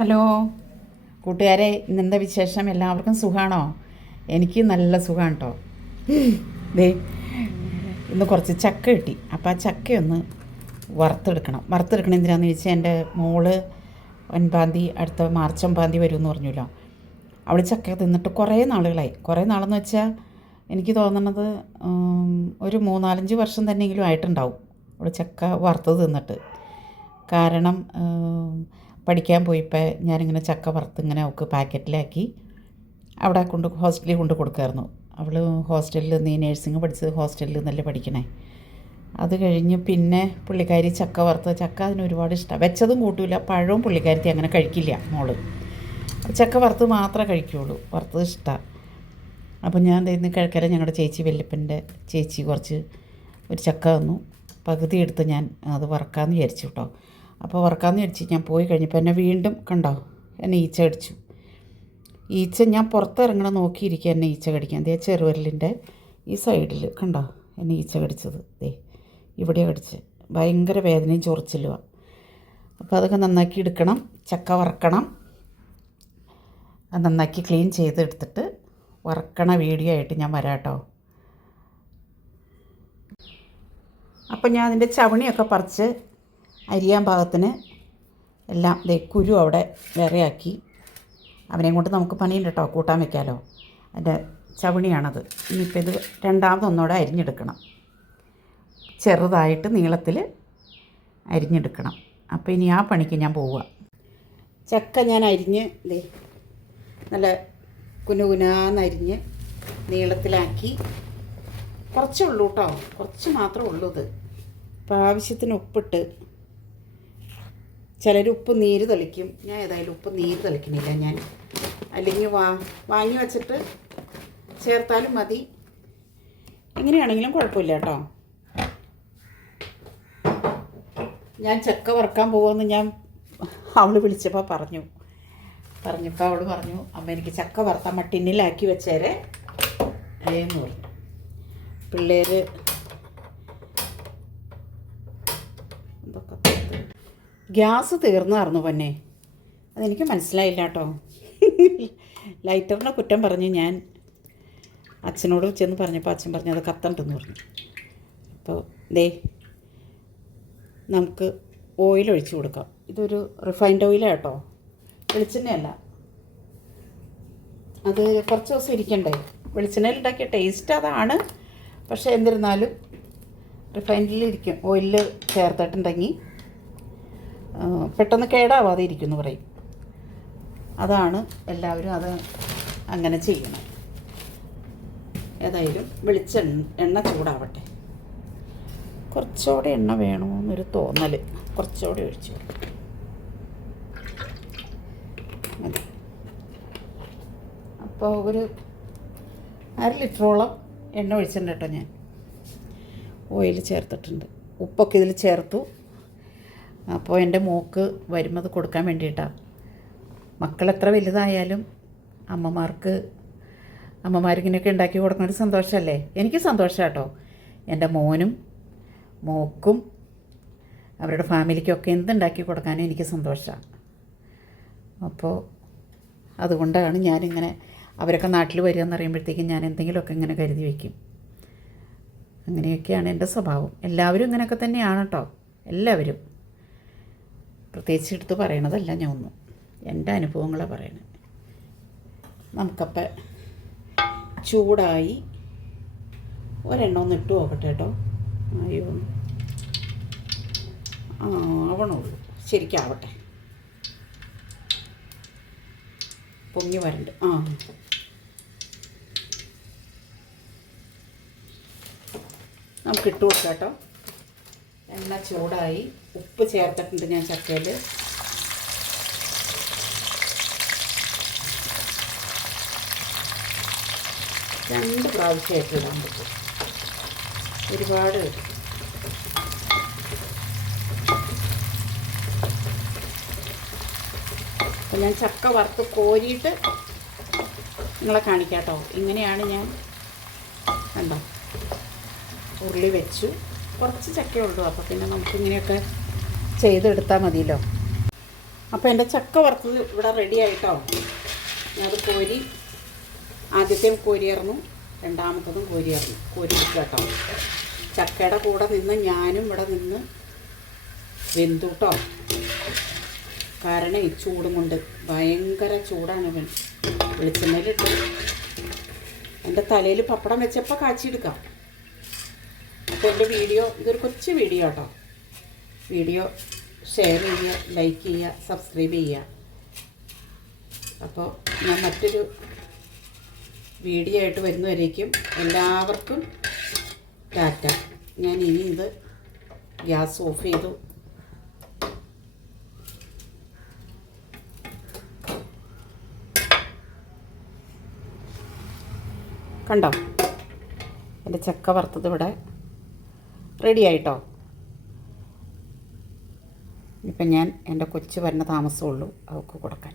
Hello കൂട്ടുകാരെ, ഇന്നെന്താ വിശേഷം? എല്ലാവർക്കും സുഖമാണോ? എനിക്ക് നല്ല സുഖമാണ് കേട്ടോ. ദേ ഇന്ന് കുറച്ച് ചക്ക കിട്ടി. അപ്പോൾ ആ ചക്കയൊന്ന് വറുത്തെടുക്കണം എന്തിനാണെന്ന് ചോദിച്ചാൽ എൻ്റെ മോള് 9-ാം തീയതി, അടുത്ത മാർച്ച് 9-ാം തീയതി വരുമെന്ന് പറഞ്ഞല്ലോ. അവൾ ചക്ക തിന്നിട്ട് കുറേ നാളുകളായി. കുറേ നാളെന്ന് വെച്ചാൽ എനിക്ക് തോന്നണത് ഒരു 3-4-5 വർഷം തന്നെയെങ്കിലും ആയിട്ടുണ്ടാവും അവൾ ചക്ക വറുത്തത് തിന്നിട്ട്. കാരണം പഠിക്കാൻ പോയപ്പോൾ ഞാനിങ്ങനെ ചക്ക വറുത്ത് ഇങ്ങനെ അവൾക്ക് പാക്കറ്റിലാക്കി അവിടെ ഹോസ്റ്റലിൽ കൊണ്ട് കൊടുക്കുമായിരുന്നു. അവൾ ഹോസ്റ്റലിൽ നേഴ്സിംഗ് പഠിച്ചത് ഹോസ്റ്റലിൽ നിന്നല്ലേ പഠിക്കണേ. അത് കഴിഞ്ഞ് പിന്നെ പുള്ളിക്കാരി ചക്ക വറുത്ത ചക്ക അതിന് ഒരുപാട് ഇഷ്ടമാണ്. വെച്ചതും കൂട്ടില്ല, പഴവും പുള്ളിക്കാരത്തി അങ്ങനെ കഴിക്കില്ല മോള്. ചക്ക വറുത്ത് മാത്രമേ കഴിക്കുകയുള്ളൂ, വറുത്തത് ഇഷ്ടമാണ്. അപ്പോൾ ഞാൻ ഇന്ന് കിഴക്കര ഞങ്ങളുടെ ചേച്ചി വല്യപ്പൻ്റെ ചേച്ചി കുറച്ച് ഒരു ചക്ക തന്നു. പകുതി എടുത്ത് ഞാൻ അത് വറക്കാമെന്ന് വിചാരിച്ചു കേട്ടോ. അപ്പോൾ വറക്കാമെന്ന് വിചാരിച്ച് ഞാൻ പോയി കഴിഞ്ഞപ്പോൾ എന്നെ വീണ്ടും കണ്ടോ, എന്നെ ഈച്ച കടിച്ചു. ഞാൻ പുറത്തിറങ്ങണം നോക്കിയിരിക്കുക, എന്നെ ഈച്ച കടിക്കാൻ. ദേ ചെറുവിരലിൻ്റെ ഈ സൈഡിൽ കണ്ടോ എന്നെ ഈച്ച കടിച്ചത്. ഇവിടെ കടിച്ച് ഭയങ്കര വേദനയും ചൊറിച്ചിലുമാണ്. അപ്പോൾ അതൊക്കെ നന്നാക്കി എടുക്കണം. ചക്ക വറക്കണം. അത് നന്നാക്കി ക്ലീൻ ചെയ്തെടുത്തിട്ട് വറക്കണ വീഡിയോ ആയിട്ട് ഞാൻ വരാം കേട്ടോ. അപ്പം ഞാൻ അതിൻ്റെ ചവണിയൊക്കെ പറിച്ച് അരിയാൻ പാകത്തിന് എല്ലാം കുരു അവിടെ വേറെയാക്കി. അവനെയും കൊണ്ട് നമുക്ക് പണിയുണ്ട് കേട്ടോ, കൂട്ടാൻ വെക്കാമല്ലോ. അതിൻ്റെ ചവണിയാണത്. ഇനിയിപ്പോൾ ഇത് രണ്ടാമതൊന്നുകൂടെ അരിഞ്ഞെടുക്കണം, ചെറുതായിട്ട് നീളത്തിൽ അരിഞ്ഞെടുക്കണം. അപ്പോൾ ഇനി ആ പണിക്ക് ഞാൻ പോവുക. ചക്ക ഞാൻ അരിഞ്ഞ് നല്ല കുനുകുനാന്നരിഞ്ഞ് നീളത്തിലാക്കി. കുറച്ചേ ഉള്ളൂ കേട്ടോ, കുറച്ച് മാത്രമേ ഉള്ളൂ. ഇത് ഇപ്പോൾ ആവശ്യത്തിന് ഉപ്പിട്ട്, ചിലർ ഉപ്പ് നീര് തെളിക്കും. ഞാൻ ഏതായാലും ഉപ്പ് നീര് തെളിക്കണില്ല. ഞാൻ അല്ലെങ്കിൽ വാങ്ങി വച്ചിട്ട് ചേർത്താലും മതി, എങ്ങനെയാണെങ്കിലും കുഴപ്പമില്ല കേട്ടോ. ഞാൻ ചക്ക വറുക്കാൻ പോകുമെന്ന് ഞാൻ അവൾ വിളിച്ചപ്പോൾ പറഞ്ഞപ്പോൾ അവൾ പറഞ്ഞു, അമ്മ എനിക്ക് ചക്ക വറുത്താൻ ടിന്നിലാക്കി വെച്ചേരെ എന്ന് പറഞ്ഞു. പിള്ളേർ ഗ്യാസ് തീർന്നായിരുന്നു പൊന്നെ, അതെനിക്ക് മനസ്സിലായില്ല കേട്ടോ. ലൈറ്ററിനെ കുറ്റം പറഞ്ഞ് ഞാൻ അച്ഛനോട് ചെന്ന് പറഞ്ഞപ്പോൾ അച്ഛൻ പറഞ്ഞു അത് കത്തണ്ടെന്ന് പറഞ്ഞു. അപ്പോൾ നമുക്ക് ഓയിൽ ഒഴിച്ച് കൊടുക്കാം. ഇതൊരു റിഫൈൻഡ് ഓയിലാണ് കേട്ടോ, വെളിച്ചെണ്ണയല്ല. അത് കുറച്ച് ദിവസം ഇരിക്കണ്ടേ. വെളിച്ചെണ്ണയിൽ ഉണ്ടാക്കിയ ടേസ്റ്റ് അതാണ്, പക്ഷേ എന്നിരുന്നാലും റിഫൈൻഡിലിരിക്കും. ഓയിലിൽ ചേർത്തിട്ടുണ്ടെങ്കിൽ പെട്ടെന്ന് കേടാവാതെ ഇരിക്കുമെന്ന് പറയും. അതാണ് എല്ലാവരും അത് അങ്ങനെ ചെയ്യണം. ഏതായാലും എണ്ണ ചൂടാവട്ടെ. കുറച്ചുകൂടെ എണ്ണ വേണമെന്നൊരു തോന്നൽ, കുറച്ചുകൂടെ ഒഴിച്ചു മതി. അപ്പോൾ ഒരു 1/2 ലിറ്ററോളം എണ്ണ ഒഴിച്ചിട്ടുണ്ട് കേട്ടോ. ഞാൻ ഓയിൽ ചേർത്തിട്ടുണ്ട്, ഉപ്പൊക്കെ ഇതിൽ ചേർത്തു. അപ്പോൾ എൻ്റെ മോക്ക് വരുമ്പോൾ അത് കൊടുക്കാൻ വേണ്ടിയിട്ടാണ്. മക്കൾ എത്ര വലുതായാലും അമ്മമാരിങ്ങനെയൊക്കെ ഉണ്ടാക്കി കൊടുക്കുന്ന ഒരു സന്തോഷമല്ലേ. എനിക്ക് സന്തോഷമാണ് കേട്ടോ. എൻ്റെ മോനും മോക്കും അവരുടെ ഫാമിലിക്കൊക്കെ എന്തുണ്ടാക്കി കൊടുക്കാനും എനിക്ക് സന്തോഷമാണ്. അപ്പോൾ അതുകൊണ്ടാണ് ഞാനിങ്ങനെ അവരൊക്കെ നാട്ടിൽ വരിക എന്ന് പറയുമ്പോഴത്തേക്കും ഞാൻ എന്തെങ്കിലുമൊക്കെ ഇങ്ങനെ കരുതി വയ്ക്കും. അങ്ങനെയൊക്കെയാണ് എൻ്റെ സ്വഭാവം. എല്ലാവരും ഇങ്ങനെയൊക്കെ തന്നെയാണ് കേട്ടോ, എല്ലാവരും. പ്രത്യേകിച്ച് എടുത്ത് പറയണതല്ല ഞാൻ ഒന്നും, എൻ്റെ അനുഭവങ്ങളാണ് പറയണത്. നമുക്കപ്പം ചൂടായി ഒരെണ്ണം ഒന്ന് ഇട്ട് നോക്കട്ടെ കേട്ടോ. അയ്യോ ആവണുള്ളൂ, ശരിക്കാവട്ടെ. പൊങ്ങി വരണ്ട്. നമുക്ക് ഇട്ട് കൊടുക്കാം കേട്ടോ. എണ്ണ ചൂടായി, ഉപ്പ് ചേർത്തിട്ടുണ്ട് ഞാൻ ചക്കയിൽ. രണ്ട് പ്രാവശ്യമായിട്ട് ഇടാൻ പറ്റും, ഒരുപാട്. അപ്പോൾ ഞാൻ ചക്ക വറുത്ത് കോരിയിട്ട് നിങ്ങളെ കാണിക്കാം കേട്ടോ. ഇങ്ങനെയാണ് ഞാൻ, കണ്ടോ, ഉരുളി വെച്ചു. കുറച്ച് ചക്കയുള്ളൂ, അപ്പോൾ പിന്നെ നമുക്കിങ്ങനെയൊക്കെ ചെയ്തെടുത്താൽ മതിയല്ലോ. അപ്പോൾ എൻ്റെ ചക്ക വറുത്തത് ഇവിടെ റെഡി ആയിട്ടോ. ഞാനത് കോരി, ആദ്യത്തെയും കോരിയായിരുന്നു, രണ്ടാമത്തതും കോരിയായിരുന്നു. കോരി എടുക്കുക കേട്ടോ. ചക്കയുടെ കൂടെ നിന്ന് ഞാനും ഇവിടെ നിന്ന് വെന്തു കേട്ടോ. കാരണം ഈ ചൂടും കൊണ്ട് ഭയങ്കര ചൂടാണ്. വെളിച്ചെണ്ണയിലിട്ട് എൻ്റെ തലയിൽ പപ്പടം വെച്ചപ്പോൾ കാച്ചിയെടുക്കാം. അപ്പോൾ എൻ്റെ വീഡിയോ, ഇതൊരു കൊച്ചു വീഡിയോ കേട്ടോ. വീഡിയോ ഷെയർ ചെയ്യുക, ലൈക്ക് ചെയ്യുക, സബ്സ്ക്രൈബ് ചെയ്യുക. അപ്പോൾ ഞാൻ മറ്റൊരു വീഡിയോ ആയിട്ട് വരുന്നവരേക്കും എല്ലാവർക്കും ടാറ്റ. ഞാൻ ഇനി ഇത് ഗ്യാസ് ഓഫ് ചെയ്തു. കണ്ടോ, എൻ്റെ ചക്ക വറുത്തത് ഇവിടെ റെഡി ആയിട്ടോ. ഇപ്പം ഞാൻ എൻ്റെ കൊച്ചു വരുന്ന താമസമുള്ളൂ അവൾക്ക് കൊടുക്കാൻ.